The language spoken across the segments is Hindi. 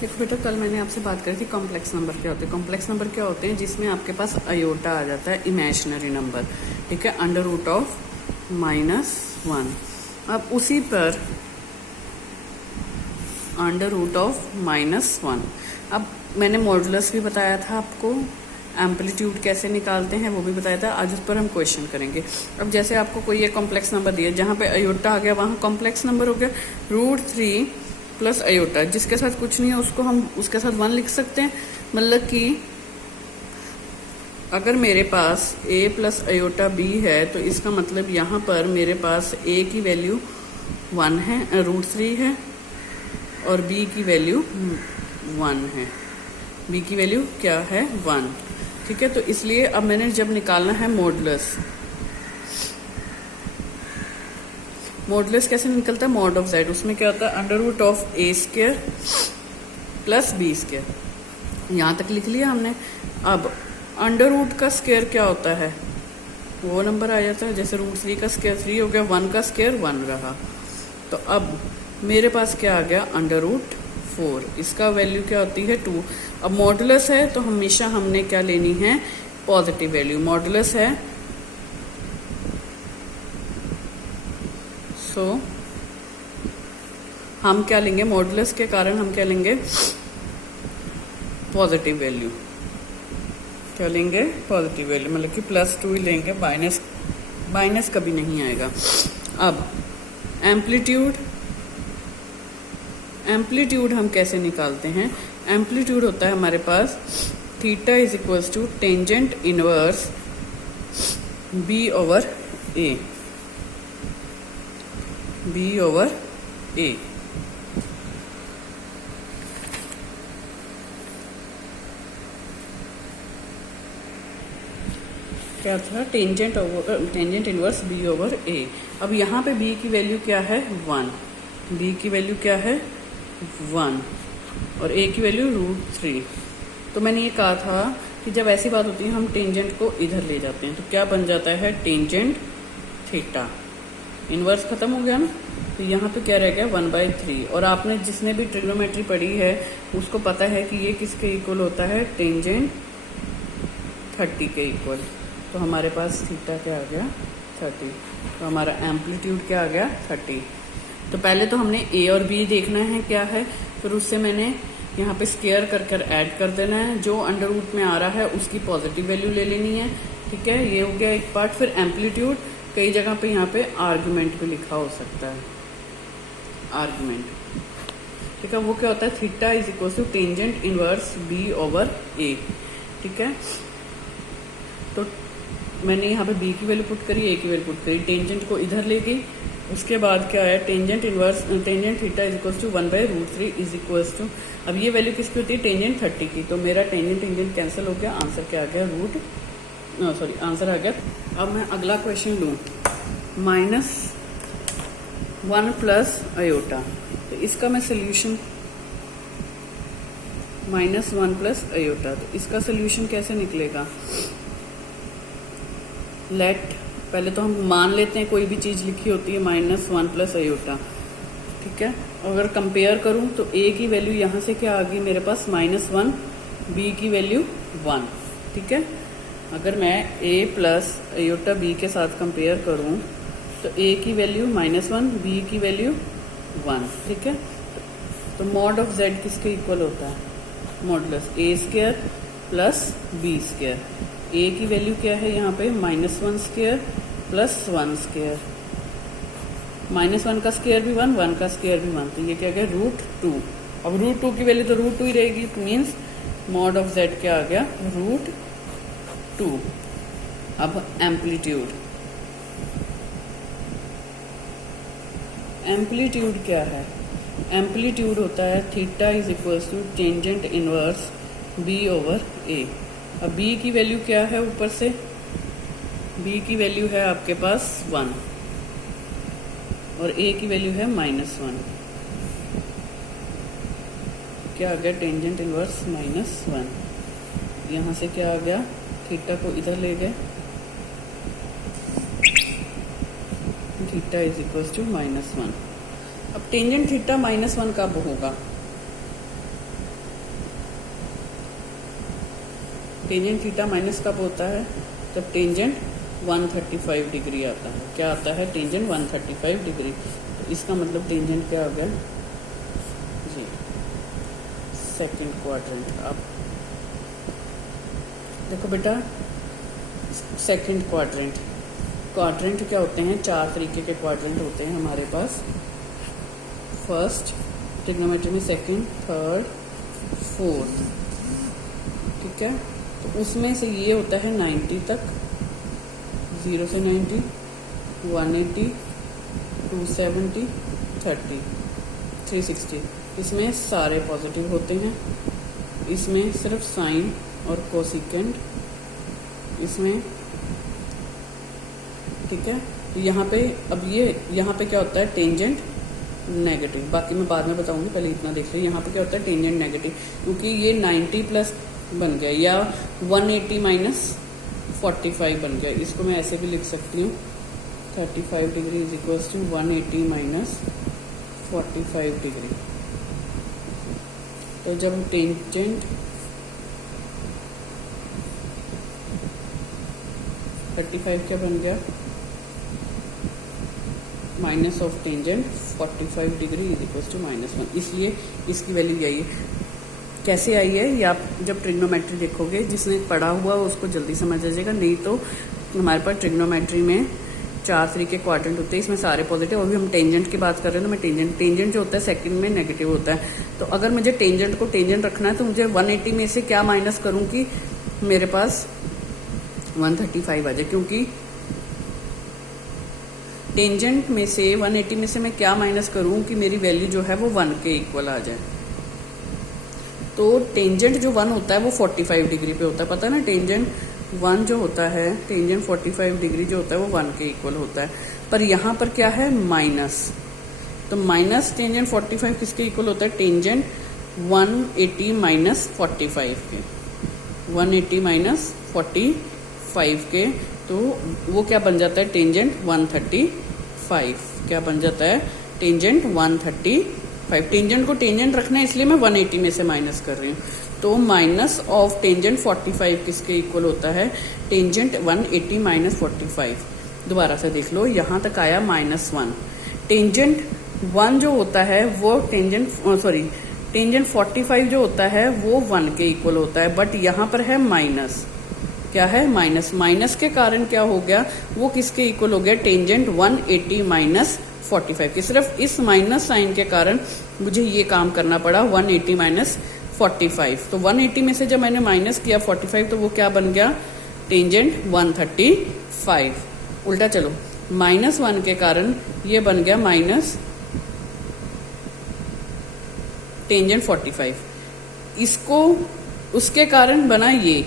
देखो बेटा, कल मैंने आपसे बात करी थी कॉम्प्लेक्स नंबर क्या होते हैं। कॉम्प्लेक्स नंबर क्या होते हैं जिसमें आपके पास अयोटा आ जाता है, इमेजिनरी नंबर, ठीक है, अंडर रूट ऑफ -1। अब उसी पर अंडर रूट ऑफ -1। अब मैंने मॉडुलस भी बताया था आपको, एम्पलीट्यूड कैसे निकालते हैं वो भी बताया था। आज उस पर हम क्वेश्चन करेंगे। अब जैसे आपको कोई एक कॉम्प्लेक्स नंबर दिया, जहाँ पे अयोटा आ गया वहाँ कॉम्प्लेक्स नंबर हो गया √3 प्लस अयोटा, जिसके साथ कुछ नहीं है उसको हम उसके साथ 1 लिख सकते हैं। मतलब कि अगर मेरे पास a प्लस अयोटा b है तो इसका मतलब यहाँ पर मेरे पास a की वैल्यू 1 है, √3 है, और b की वैल्यू 1 है। b की वैल्यू क्या है? 1। ठीक है, तो इसलिए अब मैंने जब निकालना है मॉडुलस, मॉडुलस कैसे निकलता है? मॉड ऑफ z, उसमें क्या होता है? Under root of a² plus b²। यहाँ तक लिख लिया हमने। अब अंडर रूट का स्क्वायर क्या होता है? वो नंबर आ जाता है। जैसे √3 का स्क्वायर 3 हो गया, 1 का स्क्वायर 1 रहा। तो अब मेरे पास क्या आ गया? Under root 4। इसका वैल्यू क्या होती है? 2। अब मॉडुलस है तो हमेशा हमने क्या लेनी है? Positive value. मॉडुलस है सो हम क्या लेंगे? मॉडुलस के कारण हम क्या लेंगे? Positive value. क्या लेंगे? पॉजिटिव वैल्यू, मतलब कि +2 ही लेंगे, माइनस कभी नहीं आएगा। अब एम्पलीट्यूड हम कैसे निकालते हैं? एम्पलीट्यूड होता है हमारे पास theta is equals to tangent inverse b/a। b/a। क्या था? Tangent inverse b/a। अब यहाँ पे b की वैल्यू क्या है? 1। b की वैल्यू क्या है? 1, और a की वैल्यू √3। तो मैंने ये कहा था कि जब ऐसी बात होती है हम टेंजेंट को इधर ले जाते हैं तो क्या बन जाता है? Tangent theta. इनवर्स खत्म हो गया ना, तो यहाँ पे क्या रह गया? 1/3। और आपने जिसने भी ट्रिग्नोमेट्री पढ़ी है उसको पता है कि ये किसके इक्वल होता है? टेंजेंट 30 के इक्वल। तो हमारे पास थीटा क्या आ गया? 30। तो हमारा एम्पलीट्यूड क्या आ गया? 30। तो पहले तो हमने a और b देखना है क्या है, फिर उससे मैंने यहाँ पे स्क्वायर कर ऐड कर देना है। जो अंडर रूट में आ रहा है उसकी पॉजिटिव वैल्यू ले लेनी है। ठीक है, ये हो गया एक पार्ट। फिर एम्पलीट्यूड, कई जगह पे यहाँ पे आर्गुमेंट भी लिखा हो सकता है, आर्गुमेंट। ठीक है, वो क्या होता है? Theta is equal to tangent inverse b/a। ठीक है, तो मैंने यहाँ पे b की वैल्यू पुट करी, a की वैल्यू पुट करी, टेंजेंट को इधर ले गई। उसके बाद क्या है? Tangent theta is equal to 1/√3 is equal to, अब ये वैल्यू किसकी होती है? टेंजेंट 30 की। तो मेरा टेंजेंट कैंसिल हो गया, आंसर क्या आ गया? आंसर आ गया। अब मैं अगला क्वेश्चन लूँ, -1 प्लस अयोटा। तो इसका मैं सोल्यूशन, -1 प्लस अयोटा, तो इसका सोल्यूशन कैसे निकलेगा? पहले तो हम मान लेते हैं कोई भी चीज़ लिखी होती है -1 प्लस अयोटा। ठीक है, अगर कंपेयर करूं तो a की वैल्यू यहाँ से क्या आ गई मेरे पास? -1, b की वैल्यू 1। ठीक है, अगर मैं a प्लस अयोटा b के साथ कंपेयर करूं तो a की वैल्यू -1, b की वैल्यू 1। ठीक है, तो मॉड ऑफ z किसके इक्वल होता है? Modulus a² plus b²। a की वैल्यू क्या है यहाँ पे? -1² प्लस 1²। -1 का स्क्वायर भी 1, 1 का स्क्वायर भी 1, तो ये क्या गया? √2। अब √2 की वैल्यू तो √2 ही रहेगी, तो मीन्स मॉड ऑफ z क्या आ गया? √2। अब एम्पलीट्यूड क्या है? एम्पलीट्यूड होता है theta is equals to tangent inverse b/a। अब b की वैल्यू क्या है? ऊपर से b की वैल्यू है आपके पास 1, और a की वैल्यू है -1। क्या आ गया? Tangent inverse -1। यहाँ से क्या आ गया? थीटा को इधर ले गए, थीटा इज इक्वल्स टू -1। अब टेंजेंट थीटा -1 कब होगा? टेंजेंट थीटा माइनस कब होता है? जब टेंजेंट 135 डिग्री आता है। क्या आता है? Tangent 135 degree. तो इसका मतलब टेंजेंट क्या हो गया जी? Second quadrant. आप देखो बेटा, सेकंड क्वाड्रेंट, क्वाड्रेंट क्या होते हैं? 4 तरीके के क्वाड्रेंट होते हैं हमारे पास। फर्स्ट ट्रिग्नोमेट्री में सेकंड, थर्ड, फोर्थ, ठीक है। तो उसमें से ये होता है 90 तक, 0 से 90, 180, 270, 30, 360। इसमें सारे पॉजिटिव होते हैं। इसमें सिर्फ साइन और कोसिकेंट इसमें, ठीक है। यहाँ पे अब यहाँ पे क्या होता है? Tangent negative. बाकी मैं बाद में बताऊंगी, पहले इतना देख लीजिए। यहाँ पे क्या होता है? टेंजेंट नेगेटिव, क्योंकि ये 90 प्लस बन गया या 180 माइनस 45 बन गया। इसको मैं ऐसे भी लिख सकती हूँ, 35 degree is equal to 180 minus 45 degree. तो जब टेंजेंट 35 क्या बन गया? Minus of tangent 45 degree is equal to -1। इसलिए इसकी वैल्यू यही है। कैसे आई है ये आप जब ट्रिग्नोमेट्री देखोगे, जिसने पढ़ा हुआ उसको जल्दी समझ आ जाएगा। नहीं तो हमारे पास ट्रिग्नोमेट्री में 4 तरीके क्वाड्रेंट होते हैं, इसमें सारे पॉजिटिव। अभी हम टेंजेंट की बात कर रहे हैं, तो मैं टेंजेंट जो होता है सेकंड में नेगेटिव होता है। तो अगर मुझे टेंजेंट को टेंजेंट रखना है तो मुझे 180 में से क्या माइनस करूँ कि मेरे पास 135 आ जाए, क्योंकि टेंजेंट में से 180 में से मैं क्या माइनस करूं कि मेरी वैल्यू जो है वो 1 के इक्वल आ जाए। तो टेंजेंट जो 1 होता है वो 45 डिग्री पे होता है, पता है ना। टेंजेंट 1 जो होता है, टेंजेंट 45 डिग्री जो होता है वो 1 के इक्वल होता है। पर यहाँ पर क्या है? माइनस। तो माइनस टेंजेंट 45 किसके इक्वल होता है? टेंजेंट 180 माइनस 45 के, 180 माइनस 45 के। तो वो क्या बन जाता है? टेंजेंट 135। क्या बन जाता है? टेंजेंट 135। टेंजेंट को टेंजेंट रखना है, इसलिए मैं 180 में से माइनस कर रही हूँ। तो माइनस ऑफ टेंजेंट 45 किसके इक्वल होता है? Tangent 180 minus 45। दोबारा से देख लो, यहाँ तक आया -1। टेंजेंट 1 जो होता है वो टेंजेंट 45 जो होता है वो 1 के इक्वल होता है, बट यहाँ पर है माइनस। क्या है? माइनस। माइनस के कारण क्या हो गया? वो किसके इक्वल हो गया? टेंजेंट 180 माइनस 45 के। सिर्फ इस माइनस साइन के कारण मुझे ये काम करना पड़ा, 180 माइनस 45। तो 180 में से जब मैंने माइनस किया 45, तो वो क्या बन गया? टेंजेंट 135। उल्टा चलो, -1 के कारण ये बन गया माइनस टेंजेंट 45। इसको उसके कारण बना ये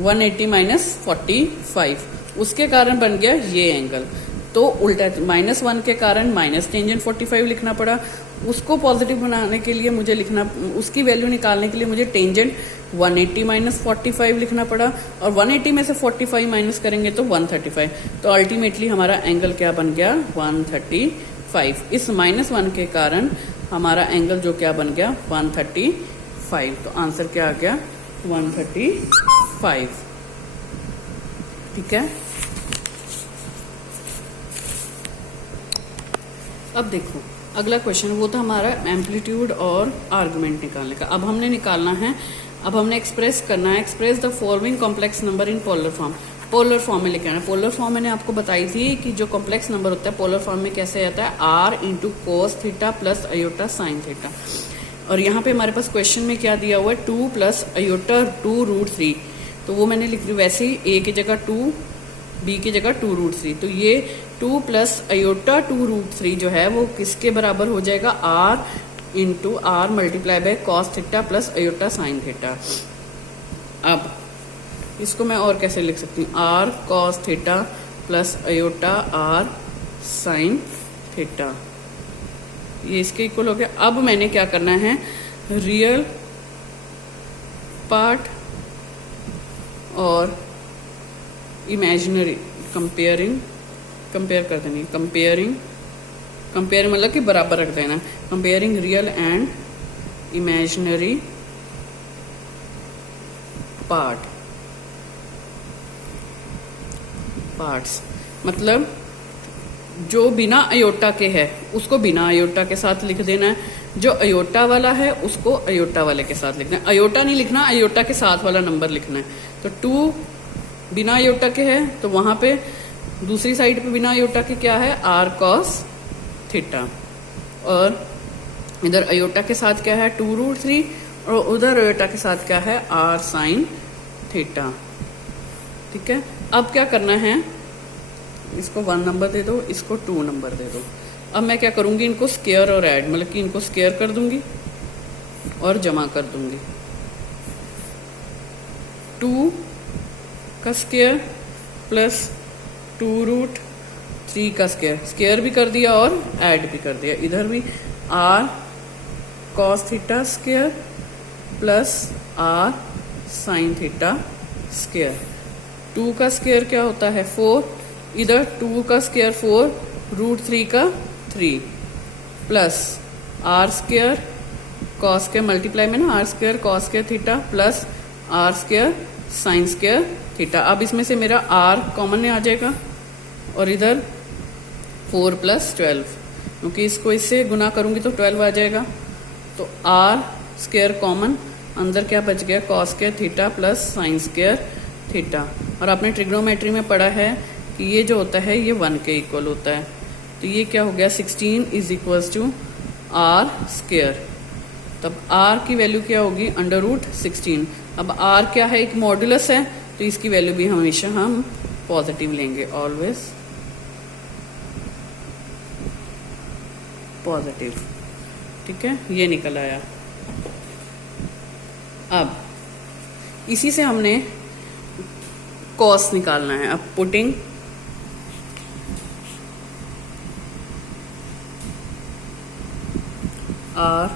180 माइनस 45, उसके कारण बन गया ये एंगल। तो उल्टा, -1 के कारण माइनस टेंजेंट 45 लिखना पड़ा। उसको पॉजिटिव बनाने के लिए मुझे लिखना, उसकी वैल्यू निकालने के लिए मुझे टेंजेंट 180 माइनस 45 लिखना पड़ा, और 180 में से 45 माइनस करेंगे तो 135। तो अल्टीमेटली हमारा एंगल क्या बन गया? 135। इस -1 के कारण हमारा एंगल जो क्या बन गया? 135। तो आंसर क्या आ गया? 135। ठीक है। अब देखो अगला क्वेश्चन, वो था हमारा एम्पलीट्यूड और आर्गुमेंट निकालने का। अब हमने निकालना है, अब हमने एक्सप्रेस करना है, express the following complex number in polar form. Polar form में लेके आना। पोलर फॉर्म मैंने आपको बताई थी कि जो कॉम्प्लेक्स नंबर होता है पोलर फॉर्म में कैसे आता है? r into cos theta plus iota sine theta. और यहाँ पे हमारे पास क्वेश्चन में क्या दिया हुआ है? 2 प्लस अयोटा 2√3। तो वो मैंने लिख दी वैसे ही, a की जगह 2, b की जगह 2√3। तो ये 2 प्लस अयोटा 2√3 जो है वो किसके बराबर हो जाएगा? r into R multiply by cos theta plus iota sine theta. अब इसको मैं और कैसे लिख सकती हूँ? r cos theta plus iota r sine theta, ये इसके इक्वल हो गया। अब मैंने क्या करना है? रियल पार्ट और इमेजिनरी कंपेयर कर देनी। कंपेयरिंग मतलब कि बराबर रख देना। Comparing real and imaginary parts मतलब जो बिना अयोटा के है उसको बिना अयोटा के साथ लिख देना है, जो अयोटा वाला है उसको अयोटा वाले के साथ लिखना है। अयोटा नहीं लिखना, अयोटा के साथ वाला नंबर लिखना है। तो 2 बिना अयोटा के है तो वहां पे दूसरी साइड पे बिना अयोटा के क्या है, r cos थीटा, और इधर अयोटा के साथ क्या है 2√3, और उधर अयोटा के साथ क्या है r sin थीटा। ठीक है, अब क्या करना है, इसको 1 नंबर दे दो, इसको 2 नंबर दे दो। अब मैं क्या करूंगी, इनको स्क्वायर और ऐड, मतलब कि इनको स्क्वायर कर दूंगी और जमा कर दूंगी। 2 का स्क्वायर प्लस 2√3 का स्क्वायर, स्क्वायर भी कर दिया और ऐड भी कर दिया। इधर भी r cos theta square plus r sin theta square. 2 का स्क्वायर क्या होता है 4, इधर 2 का स्क्वायर 4√3 का 3 प्लस r स्क्वायर cos के मल्टीप्लाई में ना r स्क्वायर cos के theta plus r square sin square theta. अब इसमें से मेरा r कॉमन आ जाएगा और इधर 4 प्लस 12, क्योंकि इसको इससे गुना करूंगी तो 12 आ जाएगा। तो r स्क्वायर कॉमन, अंदर क्या बच गया cos के theta plus sin square theta. और आपने ट्रिग्नोमेट्री में पढ़ा है कि ये जो होता है ये 1 के इक्वल होता है। तो ये क्या हो गया 16 is equals to r square. तब r की वैल्यू क्या होगी √16। अब r क्या है, एक मॉड्यूलस है, तो इसकी वैल्यू भी हमेशा हम पॉजिटिव लेंगे, ऑलवेज पॉजिटिव। ठीक है, ये निकल आया। अब इसी से हमने कॉस निकालना है। अब putting r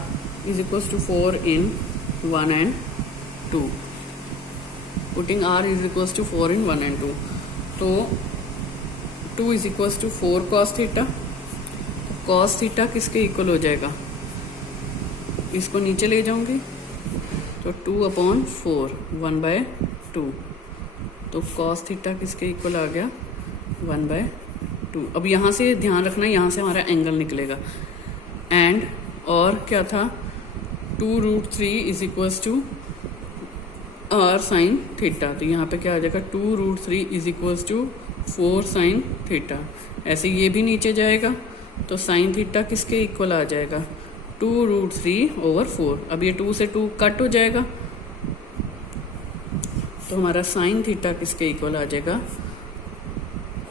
is equals to 4 in 1 and 2, putting r is equals to 4 in 1 and 2, तो 2 is equals to 4 cos theta. cos theta किसके इक्वल हो जाएगा, इसको नीचे ले जाऊंगी तो 2/4 1/2, तो cos थीटा किसके इक्वल आ गया 1/2। अब यहाँ से ध्यान रखना, यहाँ से हमारा एंगल निकलेगा। एंड और क्या था 2√3 is equals to r sin theta, तो यहाँ पे क्या आ जाएगा 2√3 is equals to 4 sin theta. ऐसे ये भी नीचे जाएगा तो sin थीटा किसके इक्वल आ जाएगा 2√3/4। अब ये 2 से 2 कट हो जाएगा तो हमारा sin थीटा किसके इक्वल आ जाएगा,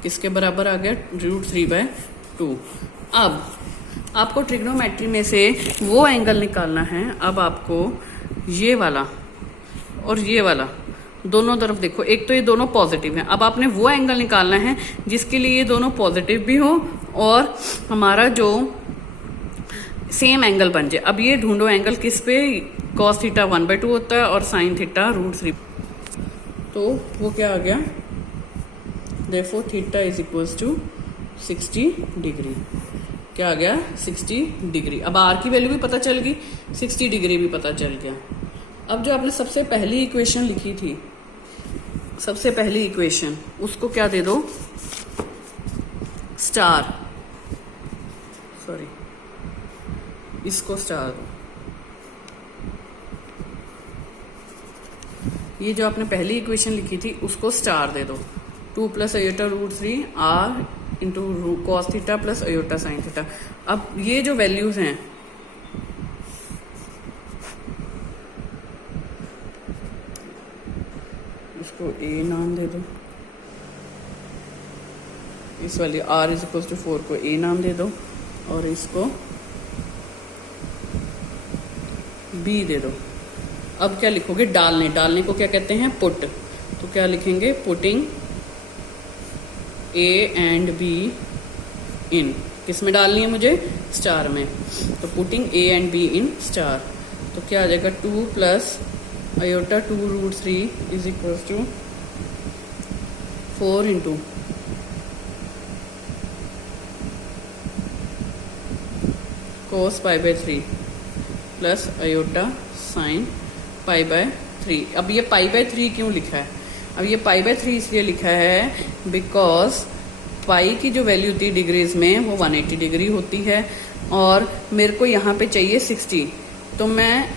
किसके बराबर आ गया √3/2। अब आपको ट्रिग्नोमेट्री में से वो एंगल निकालना है। अब आपको ये वाला और ये वाला दोनों तरफ देखो, एक तो ये दोनों पॉजिटिव हैं। अब आपने वो एंगल निकालना है जिसके लिए ये दोनों पॉजिटिव भी हो और हमारा जो सेम एंगल बन जाए। अब ये ढूंढो एंगल किस पे, cos थीटा 1/2 होता है और sin थीटा √3, तो वो क्या आ गया, therefore theta is equals to 60 degree. क्या आ गया 60 डिग्री। अब r की वैल्यू भी पता चल गई, 60 डिग्री भी पता चल गया। अब जो आपने सबसे पहली इक्वेशन लिखी थी, सबसे पहली इक्वेशन, उसको क्या दे दो स्टार, सॉरी इसको स्टार दो। ये जो आपने पहली इक्वेशन लिखी थी उसको स्टार दे दो। 2 + iota √3 r into cos theta plus iota sin theta. अब ये जो वैल्यूज हैं इसको a नाम दे दो, इस वाली r इज इक्वल टू 4 को a नाम दे दो और इसको b दे दो। अब क्या लिखोगे, डालने को क्या कहते हैं पुट। तो क्या लिखेंगे, putting a and b in, किस में डालनी है मुझे, स्टार में। तो putting a and b in star, तो क्या आ जाएगा 2 + iota 2√3 is equal to 4 into cos π/3 plus iota sin π/3। 3। अब ये पाई बाय 3 क्यों लिखा है? अब ये पाई बाय 3 इसलिए लिखा है बिकॉज पाई की जो वैल्यू होती है डिग्रीज में वो 180 डिग्री होती है और मेरे को यहाँ पे चाहिए 60। तो मैं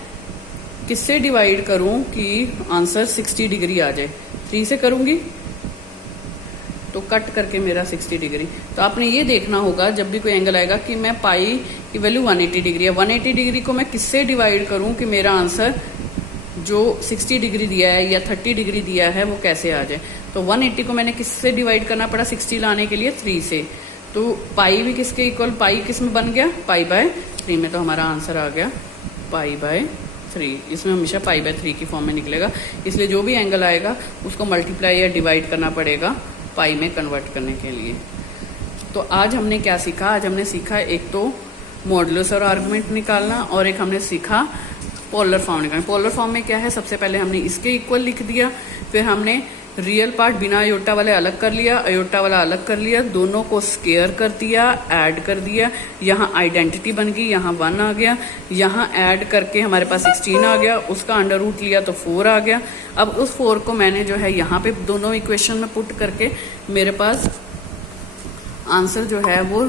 किससे डिवाइड करूँ कि आंसर 60 डिग्री आ जाए? 3 से करूँगी तो कट करके मेरा 60 डिग्री। तो आपने ये देखना होगा जब भी कोई एंगल आएगा कि मैं पाई की वैल्यू 180 डिग्री है, 180 डिग्री को मैं किससे डिवाइड करूं कि मेरा आंसर जो 60 डिग्री दिया है या 30 डिग्री दिया है वो कैसे आ जाए। तो 180 को मैंने किससे डिवाइड करना पड़ा 60 लाने के लिए? 3 से। तो पाई भी किसके इक्वल, पाई किस में बन गया? पाई बाय 3 में। तो हमारा आंसर आ गया पाई बाय 3। इसमें हमेशा पाई बाय 3 की फॉर्म में निकलेगा, इसलिए जो भी एंगल आएगा उसको मल्टीप्लाई या डिवाइड करना पड़ेगा पाई में कन्वर्ट करने के लिए। तो आज हमने क्या सीखा? आज हमने सीखा एक तो मॉडुलस और आर्गुमेंट निकालना और एक हमने सीखा पोलर फॉर्म निकालना। पोलर फॉर्म में क्या है, सबसे पहले हमने इसके इक्वल लिख दिया, फिर हमने रियल पार्ट बिना अयोटा वाले अलग कर लिया, अयोटा वाला अलग कर लिया, दोनों को स्क्वायर कर दिया, ऐड कर दिया, यहाँ आइडेंटिटी बन गई, यहाँ 1 आ गया, यहाँ ऐड करके हमारे पास 16 आ गया, उसका अंडर रूट लिया तो 4 आ गया। अब उस 4 को मैंने जो है यहाँ पे दोनों इक्वेशन में पुट करके मेरे पास आंसर जो है वो